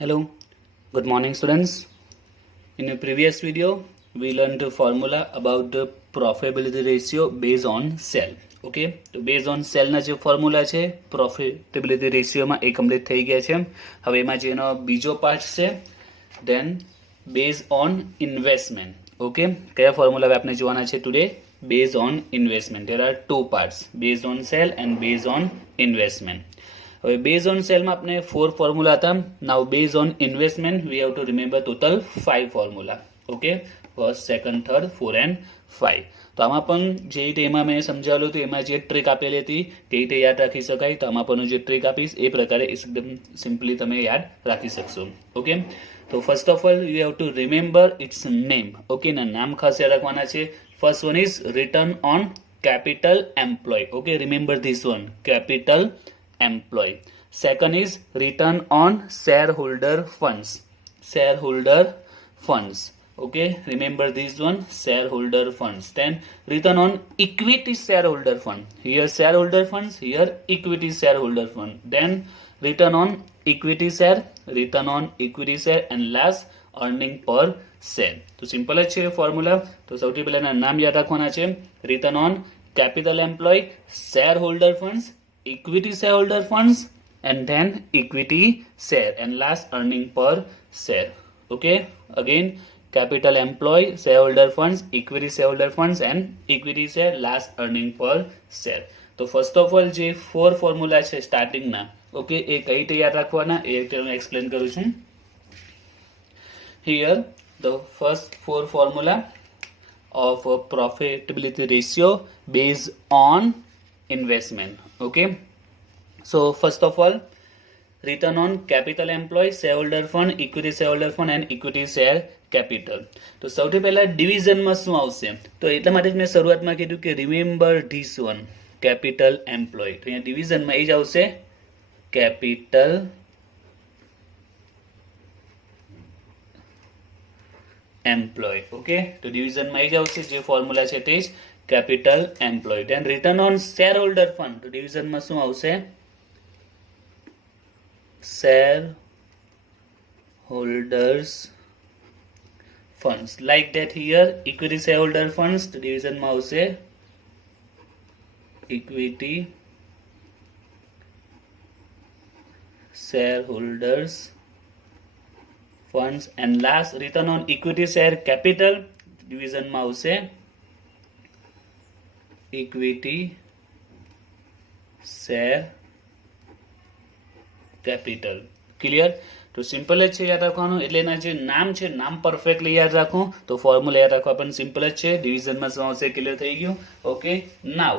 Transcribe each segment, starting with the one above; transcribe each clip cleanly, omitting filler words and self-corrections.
Hello, good morning students. In a previous video, we learned the formula about the profitability ratio based on cell. Okay, તો based on cell ના જે formula છે profitability ratio માં એ complete થઈ ગયા છે. હવે એમાં જે એનો બીજો પાર્ટ છે then based on investment. Okay, કયા ફોર્મ્યુલા આપણે જોવાના છે today? Based on investment. There are two parts, based on cell and based on investment. હવે બેઝ ઓન સેલમાં આપણે 4 ફોર્મ્યુલા હતા. Now base on investment we have to remember total 5 formula. Okay, first, second, third, 4 and 5. તો આમાં પણ જે રીતે એમાં મેં સમજાવેલું હતું એમાં જે ટ્રીક આપેલી હતી તે રીતે યાદ રાખી શકાય. તો આમાં પણ જે ટ્રીક આપીશ એ પ્રકારે એકદમ સિમ્પલી તમે યાદ રાખી શકશો. ઓકે, તો first of all you have to remember its name. Okay, ના નામ ખાસ યાદ રાખવાના છે. First one is return on capital employ. Okay, remember this one, capital employee. Second is return on shareholder funds. Shareholder funds. Okay, remember this one, shareholder funds. Then return on equity shareholder fund. Here shareholder funds, here equity shareholder fund. Then return on equity share, return on equity share, and last earning per share. તો simple જ છે formula. તો સૌથી પહેલા એના નામ યાદ રાખવાના છે. Return on capital employ, share holder funds, equity shareholder funds, and then equity share, and last earning per share. Okay, again capital employee, shareholder funds, equity shareholder funds, and equity share, last earning per share. તો first of all જે 4 formula છે સ્ટાર્ટિંગના, okay, એ કઈ રીતે યાદ રાખવાના એ હું explain કરું છું. Here the first 4 formula of a profitability ratio based on investment. Okay, so first of all, return on capital employed, shareholder fund, equity shareholder fund, and equity share capital. તો સૌથી પહેલા ડિવિઝનમાં શું આવશે? તો એટલા માટે જ મેં શરૂઆતમાં કીધું કે remember this one, capital employ. તો અહીંયા ડિવિઝનમાં એ જ આવશે કેપિટલ એમ્પ્લોય. ઓકે, તો ડિવિઝનમાં એ જ આવશે જે ફોર્મ્યુલા છે તે જ, capital employ. Then return on share holder fund. તો ડિવિઝનમાં શું આવશે? Share holders funds. Like that here equity share holder funds. તો ડિવિઝનમાં આવશે equity share holders funds, and last return on equity share capital. ડિવિઝનમાં આવશે equity share capital. ક્લિયર? તો સિમ્પલ જ છે યાદ રાખવાનું. એટલે એના જે નામ છે નામ પરફેક્ટલી યાદ રાખો. તો ફોર્મ્યુલા યાદ રાખવા પણ સિમ્પલ જ છે. ડિવિઝનમાં શું આવશે ક્લિયર થઈ ગયું. ઓકે, નાવ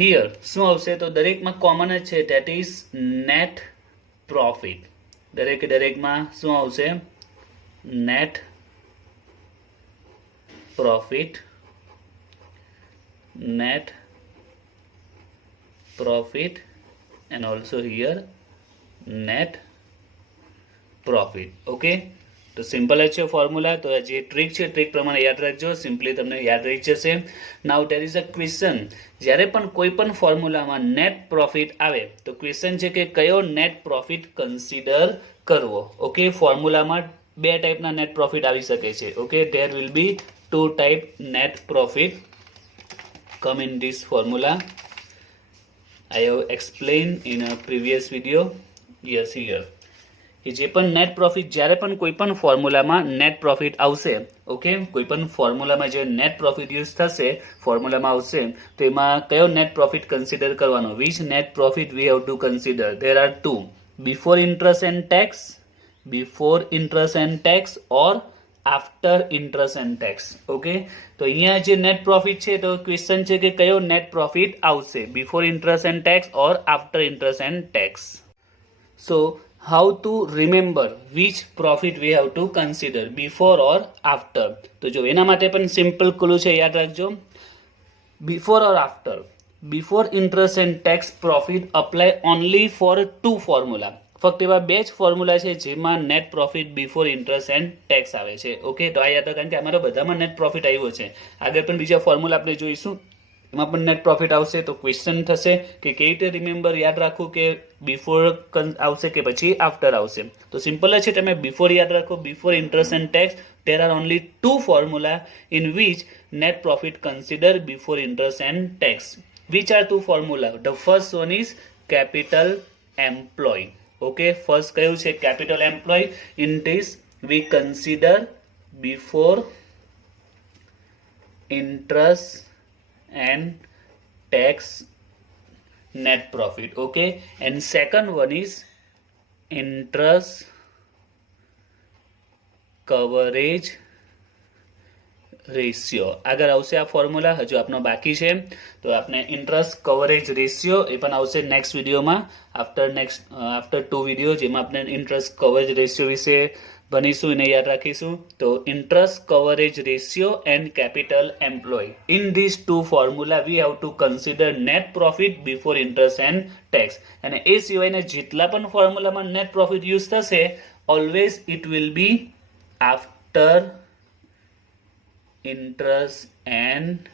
હિયર શું આવશે? તો દરેકમાં કોમન જ છે, ધેટ ઇઝ નેટ પ્રોફિટ. દરેકમાં શું આવશે? Net profit, net profit, and also here net profit. Okay, તો સિમ્પલ જ છે ફોર્મ્યુલા. તો જે ટ્રીક છે ટ્રીક પ્રમાણે યાદ રાખજો, સિમ્પલી તમને યાદ રહી જશે. નાઉ ધેર ઇઝ અ ક્વેશ્ચન. જ્યારે પણ કોઈ પણ ફોર્મ્યુલામાં નેટ પ્રોફિટ આવે તો ક્વેશ્ચન છે કે કયો નેટ પ્રોફિટ કન્સિડર કરવો. ઓકે, ફોર્મ્યુલામાં 2 ટાઈપના નેટ પ્રોફિટ આવી શકે છે. Okay, there will B 2 type net profit come in this formula. I have explained in a previous video. Yes, here કે જે પણ નેટ પ્રોફિટ, જ્યારે પણ કોઈ પણ ફોર્મ્યુલામાં નેટ પ્રોફિટ આવશે, ઓકે, કોઈ પણ ફોર્મ્યુલામાં જે નેટ પ્રોફિટ યુઝ થશે ફોર્મ્યુલામાં આવશે તો એમાં કયો નેટ પ્રોફિટ કન્સિડર કરવાનો? Which net profit V have to consider? There are 2, before interest and tax, before interest and tax, or after interest and tax. Okay, તો અહીંયા જે નેટ પ્રોફિટ છે તો ક્વેશ્ચન છે કે કયો નેટ પ્રોફિટ આવશે? Before interest and tax or after interest and tax. So how to remember which profit we have to consider, before or after? તો જો એના માટે પણ સિમ્પલ ક્લુ છે, યાદ રાખજો. Before or after? Before interest and tax profit apply only for 2 formula. ફક્ત એવા 2 જ ફોર્મ્યુલા છે જેમાં net profit before interest and tax આવે છે. ઓકે, તો આ યાદ રાખો, કારણ કે અમારા બધામાં નેટ પ્રોફિટ આવ્યો છે. આગળ પણ બીજા ફોર્મ્યુલા આપણે જોઈશું એમાં પણ નેટ પ્રોફિટ આવશે. તો ક્વેશ્ચન થશે કે કેવી રીતે રિમેમ્બર યાદ રાખવું કે બિફોર આવશે કે પછી આફ્ટર આવશે. તો સિમ્પલ જ છે, તમે બિફોર યાદ રાખો. Before interest and tax there are only two formula in which net profit considered before interest and tax. Which are two formula? The first one is capital employee. Okay, first કયું છે capital employee. In this we consider before interest and tax net profit. Okay, and second one is interest coverage ratio. આગળ આવશે આ formula, હજુ આપનો બાકી છે. તો આપણે ઇન્ટરેસ્ટ કવરેજ રેશિયો એ પણ આવશે નેક્સ્ટ વિડીયોમાં, આફ્ટર 2 વિડીયો, જેમાં આપણે ઇન્ટરેસ્ટ કવરેજ રેશિયો વિશે ભણીશું અને યાદ રાખીશું. તો interest coverage ratio and capital employ. In this two formula we have to consider net profit before interest and tax. અને એ સિવાયના જેટલા પણ ફોર્મ્યુલામાં નેટ પ્રોફિટ યુઝ થશે, always it will be after interest and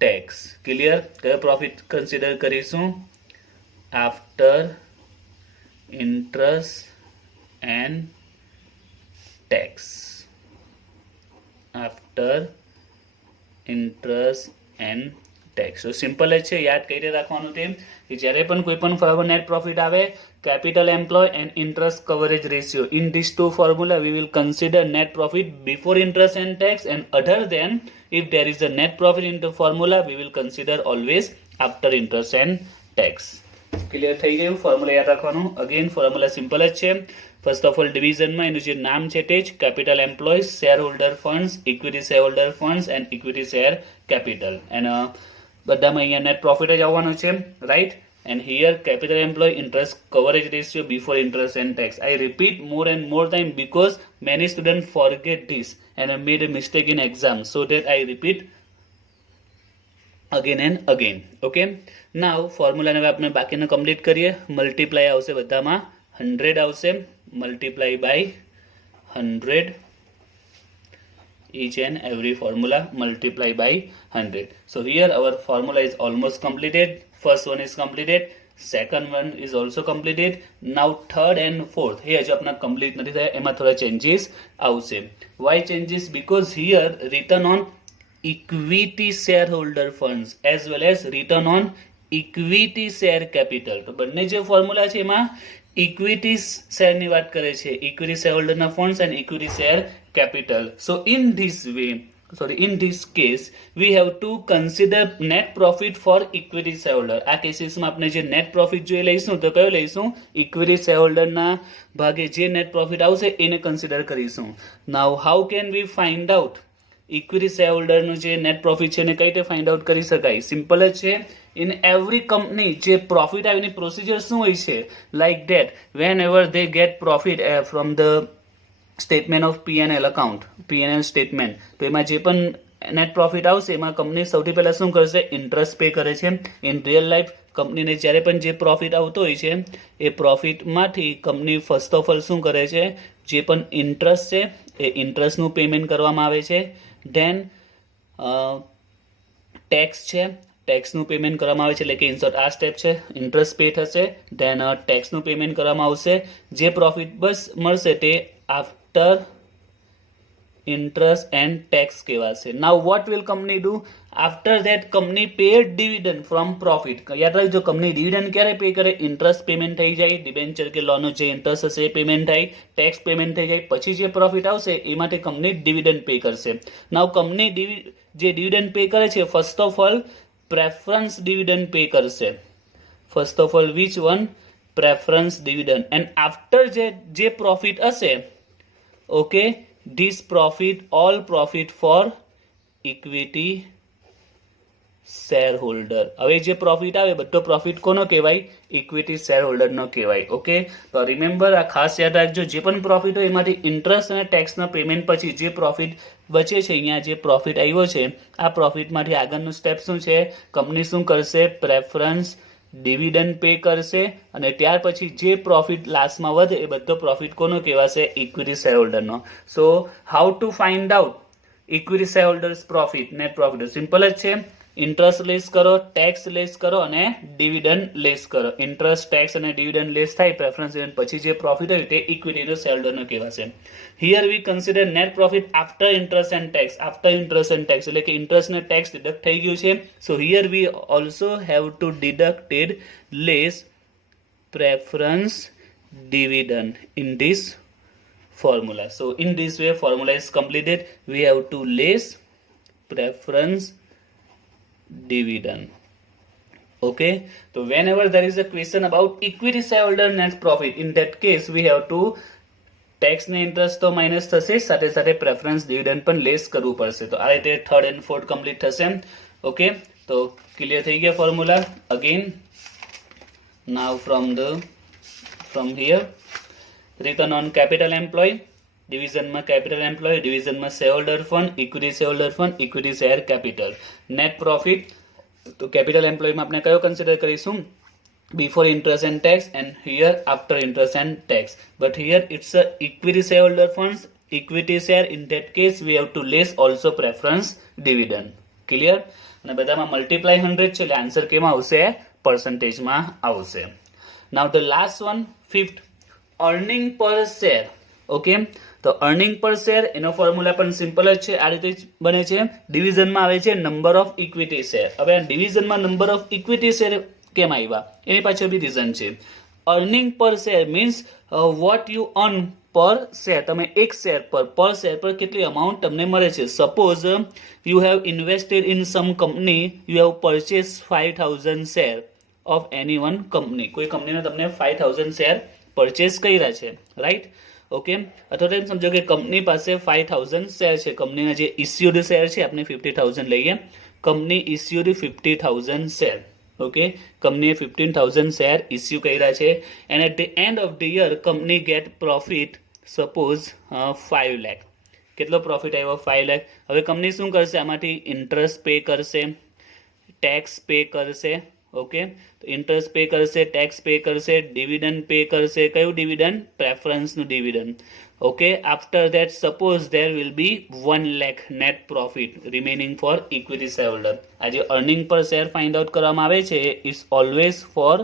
tax. Clear? કયો profit consider કરીશું? after interest and tax. after interest and tax. તો સિમ્પલ જ છે, યાદ કઈ રીતે રાખવાનું તેમ કે જ્યારે પણ કોઈ પણ નેટ પ્રોફિટ આવે, capital employ and interest coverage ratio. In this two formula we will consider net profit before interest and tax, and other than if there is a net profit in the formula we will consider always after interest and tax. Clear થઈ ગયું? Formula યાદ રાખવાનું. Again formula simple જ છે. First of all ડિવિઝનમાં એનું જે નામ છે તે જ capital employ, share holder funds, equity share holder funds and equity share capital. And બધામાં અહીંયા નેટ પ્રોફિટ જ આવવાનું છે, right? And here capital employ, interest coverage ratio before interest and tax. I repeat more and more time because many students forget this and I made a mistake in exam, so that I repeat again and again. Okay, now ફોર્મ્યુલાને હવે આપણે બાકીને complete કરીએ. Multiply આવશે બધામાં, 100 આવશે, multiply by 100. each and every formula multiply by 100. So here our formula is almost completed. First one is completed, second one is also completed. Now third and fourth here જો આપણા complete નથી થયા, એમાં થોડા changes આવશે. Why changes? Because here return on equity shareholder funds as well as return on equity share capital. તો બંને જે ફોર્મ્યુલા છે એમાં ઇક્વિટી શેરની વાત કરે છે, ઇક્વિટી શેર હોલ્ડરના funds and equity share capital. So in this case we have to consider net profit for equity shareholder. આ કેસીસમાં આપણે જે નેટ પ્રોફિટ જોઈએ લઈશું તો કયો લઈશું? ઇક્વિટી શેરહોલ્ડરના ભાગે જે નેટ પ્રોફિટ આવશે એને કન્સિડર કરીશું. Now how can we find out equity શેરહોલ્ડરનું જે નેટ પ્રોફિટ છે એને કઈ રીતે ફાઇન્ડ આઉટ કરી શકાય? સિમ્પલ જ છે. ઇન એવરી કંપની જે પ્રોફિટ આવે એની પ્રોસિજર શું હોય છે? Like that whenever they get profit from the statement of P&L account, P&L statement, તો એમાં જે પણ નેટ પ્રોફિટ આવશે એમાં કંપની સૌથી પહેલા શું કરશે? ઇન્ટરેસ્ટ પે કરે છે. ઇન રિયલ લાઈફ કંપનીને જ્યારે પણ જે પ્રોફિટ આવતો હોય છે એ પ્રોફિટમાંથી કંપની ફર્સ્ટ ઓફ ઓલ શું કરે છે? જે પણ ઇન્ટરેસ્ટ છે એ ઇન્ટરેસ્ટનું પેમેન્ટ કરવામાં આવે છે. ધેન ટેક્સ છે, ટેક્સનું પેમેન્ટ કરવામાં આવે છે, એટલે કે ઇન્સર્ટ આ સ્ટેપ છે, ઇન્ટરેસ્ટ પે થશે. ધેન ટેક્સનું પેમેન્ટ કરવામાં આવશે. જે પ્રોફિટ બસ મળશે તે આફ્ટર interest and tax કહેવાશે. Now what will company do? After that company paid dividend from profit. યાદ રાખજો, કંપની ડિવિડન્ડ ક્યારે પે કરે? ઇન્ટરેસ્ટ પેમેન્ટ થઈ જાય, ડિબેન્ચર કે લોનો જે ઇન્ટરેસ્ટ હશે એ પેમેન્ટ થાય, ટેક્સ પેમેન્ટ થઈ જાય, પછી જે પ્રોફિટ આવશે એ માટે કંપની ડિવિડન્ડ પે કરશે. નાઉ કંપની જે ડિવિડન્ડ પે કરે છે first of all preference dividend pay કરશે. First of all which one? Preference dividend. And after જે પ્રોફિટ હશે, okay, this profit, all profit for equity shareholder. હવે જે પ્રોફિટ આવે બધો પ્રોફિટ કોનો કહેવાય? ઇક્વિટી શેર હોલ્ડરનો કહેવાય. ઓકે, તો રિમેમ્બર આ ખાસ યાદ રાખજો, જે પણ પ્રોફિટ હોય એમાંથી ઇન્ટરેસ્ટ અને ટેક્સના પેમેન્ટ પછી જે પ્રોફિટ બચે છે, અહીંયા જે પ્રોફિટ આવ્યો છે આ પ્રોફિટમાંથી આગળનું સ્ટેપ શું છે? કંપની શું કરશે? પ્રેફરન્સ ડિવિડન્ડ પે કરશે. અને ત્યાર પછી જે પ્રોફિટ લાસ્ટમાં વધે એ બધો પ્રોફિટ કોનો કહેવાશે? ઇક્વિટી શેર હોલ્ડરનો. So how to find out equity share holders profit, net profit? Simple જ છે. ઇન્ટરેસ્ટ લેસ કરો, ટેક્સ લેસ કરો અને ડિવિડન્ડ લેસ કરો. ઇન્ટરેસ્ટ, ટેક્સ અને ડિવિડન્ડ લેસ થાય પ્રેફરન્સ ડિવિડન્ડ પછી જે પ્રોફિટ હોય તે ઇક્વિટીનો શેરહોલ્ડરનો કહેવાશે. Here we consider net profit after interest and tax. After interest and tax એટલે કે ઇન્ટરેસ્ટ અને ટેક્સ ડિડક્ટ થઈ ગયું છે. સો here we also have to deducted less preference dividend in this formula. So in this way formula is completed. We have to less preference dividend. Okay, so whenever there is a question about equity shareholder net profit, in that case we have to tax ને interest તો minus થશે, સાથે સાથે preference dividend પણ less કરવું પડશે. તો આ રીતે third and fourth complete થશે. Okay, તો clear થઈ ગયા formula. Again now from here return on capital employed, division માં capital employed, division માં shareholder fund, equity shareholder fund, equity share capital, net profit. તો capital employed માં આપણે કયો consider કરીશું? Before interest and tax, and here after interest and tax. But here it's a equity shareholder funds, equity share. In that case we have to less also preference dividend. Clear? અને બધામાં multiply 100 છે એટલે answer કેમાં આવશે? percentage માં આવશે. Now the last one, fifth, earning per share. Okay, તો earning per share એનો ફોર્મ્યુલા પણ સિમ્પલ જ છે, આ રીતે જ બને છે. ડિવિઝનમાં આવે છે નંબર ઓફ ઇક્વિટી શેર. હવે આ ડિવિઝનમાં નંબર ઓફ ઇક્વિટી શેર કેમ આવ્યા એની પાછળ બી રીઝન છે. earning per share means what you earn per share. તમે એક શેર પર શેર પર કેટલી અમાઉન્ટ તમને મળે છે. Suppose you have invested in some company, you have purchased 5000 share of any one company. કોઈ કંપનીના તમને 5000 શેર પરચેસ કર્યા છે, રાઈટ? ઓકે, અથવા તો એમ સમજો કે કંપની પાસે 5000 શેર છે. કંપનીના જે ઇસ્યુડ શેર છે આપણે 50000 લઈએ. Company issued 50000 share. ઓકે, કંપનીએ 15000 શેર ઇસ્યુ કર્યા છે and at the end of the year company get profit suppose 5 lakh. કેટલો પ્રોફિટ આવ્યો? 5 લાખ. હવે કંપની શું કરશે? આમાંથી ઇન્ટરેસ્ટ પે કરશે, ટેક્સ પે કરશે. ઓકે, તો ઇન્ટરેસ્ટ પે કરશે, ટેક્સ પે કરશે, ડિવિડન્ડ પે કરશે. કયું ડિવિડન્ડ? પ્રેફરન્સનું dividend. Okay, after that suppose there will be 1 lakh net profit remaining for equity shareholder. આ જે earning per share find out કરવામાં આવે છે is always for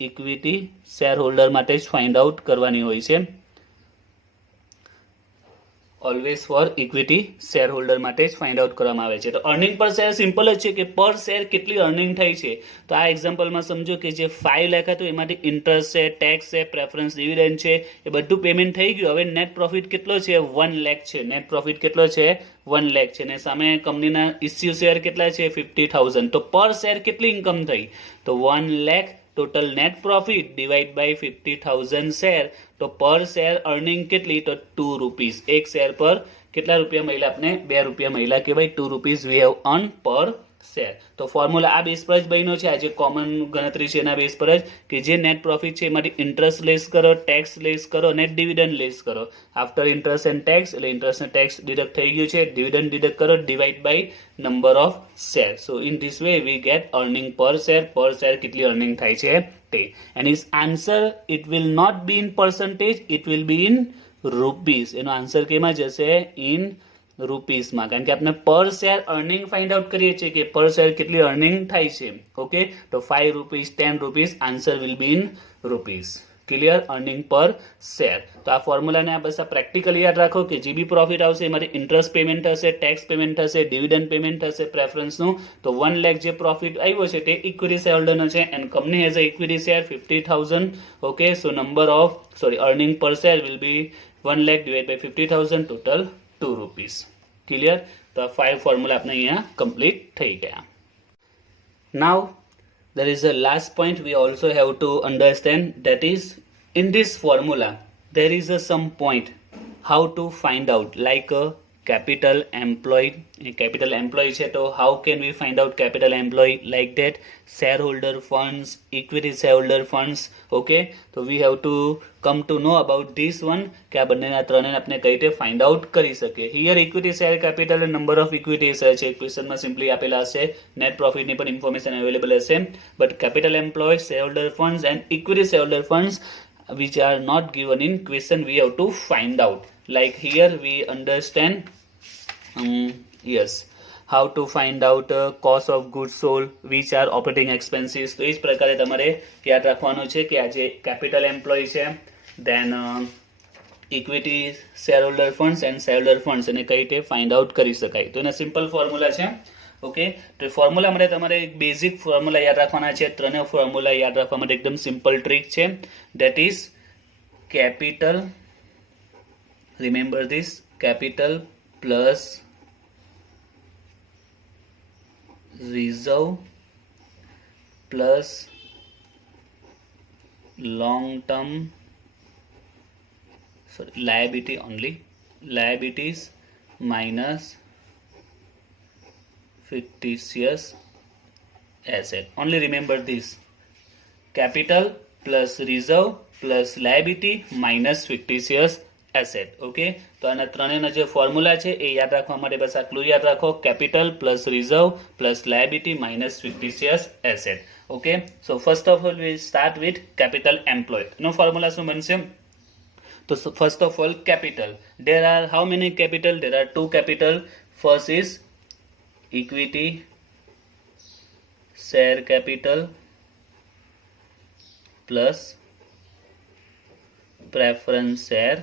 equity shareholder માટે જ ફાઇન્ડ આઉટ કરવાની હોય છે. Always for equity share holder માટે જ ફાઇન્ડ આઉટ કરવામાં આવે છે. તો અર્નિંગ પર શેર સિમ્પલ જ છે કે પર શેર કેટલી અર્નિંગ થઈ છે. તો આ એક્ઝામ્પલમાં સમજો કે જે 5 લાખ હતું એમાંથી ઇન્ટરેસ્ટ છે, ટેક્સ છે, પ્રેફરન્સ ડિવિડન્ડ છે, એ બધું પેમેન્ટ થઈ ગયું. હવે નેટ પ્રોફિટ કેટલો છે? 1 લાખ છે. નેટ પ્રોફિટ કેટલો છે? 1 લાખ છે. ને સામે કંપનીના ઇસ્યુ શેર કેટલા છે? 50000. તો પર શેર કેટલી ઇન્કમ થઈ? તો 1 lakh total net profit divide by 50000 share. તો પર શેર અર્નિંગ કેટલી? તો 2 રૂપીસ. એક શેર પર કેટલા રૂપિયા મળ્યા આપણે? 2 રૂપિયા મળ્યા કહેવાય. 2 રૂપીસ વી હેવ અર્ન પર શેર. તો ફોર્મ્યુલા આ બેઝ પર જ બન્યો છે. આ જે કોમન ગણતરી છે એના બેઝ પર જ કે જે નેટ પ્રોફિટ છે એમાંથી ઇન્ટરેસ્ટ લેસ કરો, ટેક્સ લેસ કરો અને ડિવિડન્ડ લેસ કરો. આફ્ટર ઇન્ટરેસ્ટ એન્ડ ટેક્સ એટલે ઇન્ટરેસ્ટ અને ટેક્સ ડિડક્ટ થઈ ગયું છે, ડિવિડન્ડ ડિડક્ટ કરો, divide by number of share. So in this way we get earning per share. Per share કેટલી અર્નિંગ થાય છે તે. And is answer it will not be in percentage, it will be in rupees. એનો answer કેમાં જશે? In રૂપીસમાં. કારણ કે આપણે પર શેર અર્નિંગ ફાઇન્ડ આઉટ કરીએ છીએ કે પર શેર કેટલી અર્નિંગ થાય છે. ઓકે, તો 5 rupees, 10 rupees, answer will be in rupees. Clear? Earning per share. તો આ ફોર્મ્યુલાને આ બસ પ્રેક્ટિકલી યાદ રાખો કે જે બી પ્રોફિટ આવશે એમાંથી ઇન્ટરેસ્ટ પેમેન્ટ થશે, ટેક્સ પેમેન્ટ થશે, ડિવિડન્ડ પેમેન્ટ થશે પ્રેફરન્સનું. તો 1 લાખ જે પ્રોફિટ આવ્યો છે તે ઇક્વિટી શેર હોલ્ડરનો છે and company has a equity share 50000. Okay, so earning per share will be 1 lakh divide by 50000, total 2 rupees. Clear? તો આ 5 ફોર્મ્યુલા આપણે અહીંયા કમ્પ્લીટ થઈ ગયા. નાવ there is a last point we also have to understand, that is in this formula there is a some point how to find out like a capital employed. Capital employed છે તો how can we find out capital employed? Like that shareholder funds, equity shareholder funds. Okay, so we have to come to know about this one કે આ બંનેના ત્રણેય આપણે કઈ રીતે find out કરી શકીએ. હિયર ઇક્વિટી શેર કેપિટલ અને નંબર ઓફ ઇક્વિટી શેર છે. ક્વેશ્ચનમાં સિમ્પલી આપેલા હશે. નેટ પ્રોફિટની પણ ઇન્ફોર્મેશન અવેલેબલ હશે. But capital employ, shareholder funds and equity shareholder funds which are not given in question we have to find out. Like here we understand yes how to find out cost of good sold, which are operating expenses. તો એ જ પ્રકારે તમારે યાદ રાખવાનું છે કે આ જે કેપિટલ એમ્પ્લોય છે, then equity share holder funds and share holder funds એને કઈ રીતે ફાઇન્ડ આઉટ કરી શકાય. તો એના સિમ્પલ ફોર્મ્યુલા છે. ઓકે, તો ફોર્મ્યુલા માટે તમારે એક બેઝિક ફોર્મ્યુલા યાદ રાખવાના છે. ત્રણેય ફોર્મ્યુલા યાદ રાખવા માટે એકદમ સિમ્પલ ટ્રીક છે. That is capital, remember this, capital plus reserve plus long term liability only, liabilities minus fictitious asset. Only remember this, capital plus reserve plus liability minus fictitious asset. Okay, તો આના ત્રણેયના જે formula છે એ યાદ રાખવા માટે બસ આટલું યાદ રાખો, capital plus reserve plus liability minus fictitious asset. Okay, so first of all we start with capital employ. એનો ફોર્મ્યુલા શું બનશે? તો first of all capital, there are how many capital? There are two capital. First is equity share capital plus preference share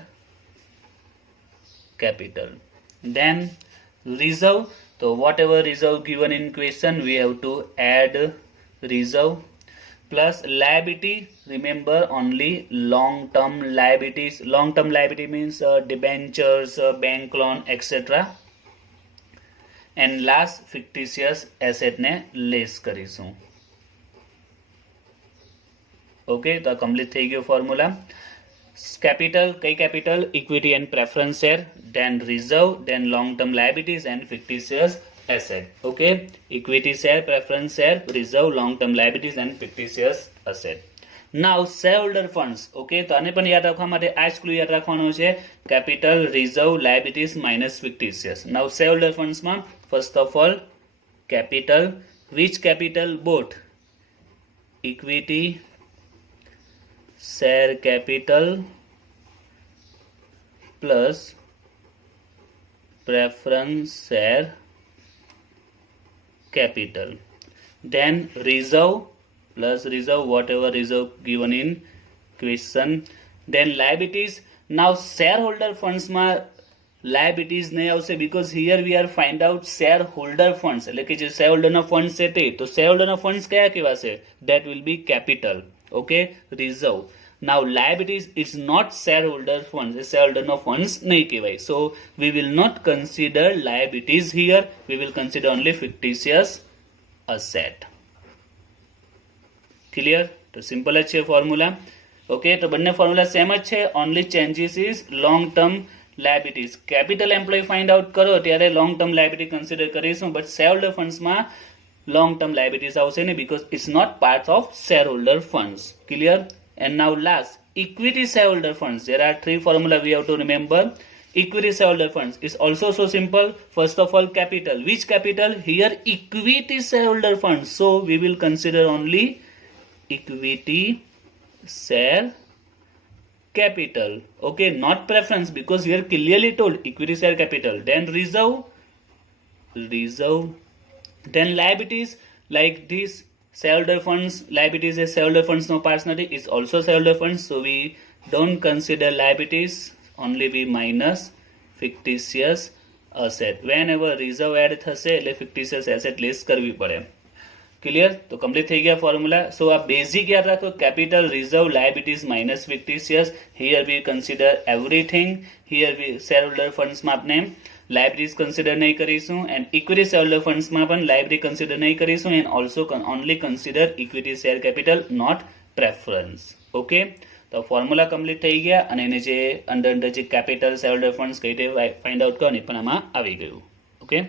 capital. Then reserve, so whatever reserve given in question we have to add reserve plus liability. Remember only long term liabilities. Long term liability means debentures, bank loan, etc. And last fictitious asset ne less કરીશું. Okay, તો આ complete થઈ ગયો formula. Capital, key capital, equity and preference share, then reserve, then long term liabilities and fictitious asset. Okay, equity share, preference share, reserve, long term liabilities and fictitious asset. Now shareholder funds. Okay, તો આને પણ યાદ રાખવા માટે આ જ clue યાદ રાખવાનો છે, capital, reserve, liabilities minus fictitious. Now shareholder funds માં first of all capital, which capital? Both equity share capital plus preference share capital. Then reserve plus reserve, whatever reserve given in question. Then liabilities. Now shareholder funds માં liabilities નહીં આવશે, because here we are find out shareholder funds, એટલે કે જે shareholder ના funds છે તે, તો shareholder ના funds કયા કહેવાશે? That will be capital. Okay, reserve. Now liabilities is not shareholder funds, shareholder no funds nahi kehvai, so we will not consider liabilities here, we will consider only fictitious asset. Clear? તો simple જ છે formula. Okay, તો બંને formula same જ છે, only changes is long term liabilities. Capital employ find out કરો ત્યારે long term liability consider કરીશું, બટ શેરહોલ્ડર ફંડ્સમાં long term liabilities આવશે ને, because it's not part of shareholder funds. Clear? And now last, equity shareholder funds. There are three formula we have to remember. Equity shareholder funds is also so simple. First of all capital, which capital? Here equity shareholder funds, so we will consider only equity share capital. Okay, not preference, because we are clearly told equity share capital. Then reserve, then liabilities, like this shareholder funds, liabilities is shareholder funds no personality is also shareholder funds, so we don't consider liabilities, only we minus fictitious asset. Whenever reserve add થશે એટલે fictitious asset less કરવી પડે. Clear? તો complete થઈ ગયા formula. સો આ basic યાદ રાખો, capital, reserve, liabilities minus fictitious. Here we consider everything. Here we shareholder ફંડ્સમાં આપણે લાયબિલિટીઝ કન્સિડર નહીં કરીશું, એન્ડ ઇક્વિટી શેરહોલ્ડર ફંડ્સમાં પણ લાયબિલિટી કન્સિડર નહીં કરીશું, and also only consider equity share capital, not preference. Okay, તો ફોર્મ્યુલા કમ્પ્લીટ થઈ ગયા, અને એને જે અંડર જે કેપિટલ શેરહોલ્ડર ફંડ્સ કઈ રીતે ફાઇન્ડ આઉટ કરવાની પણ આમાં આવી ગયું. ઓકે.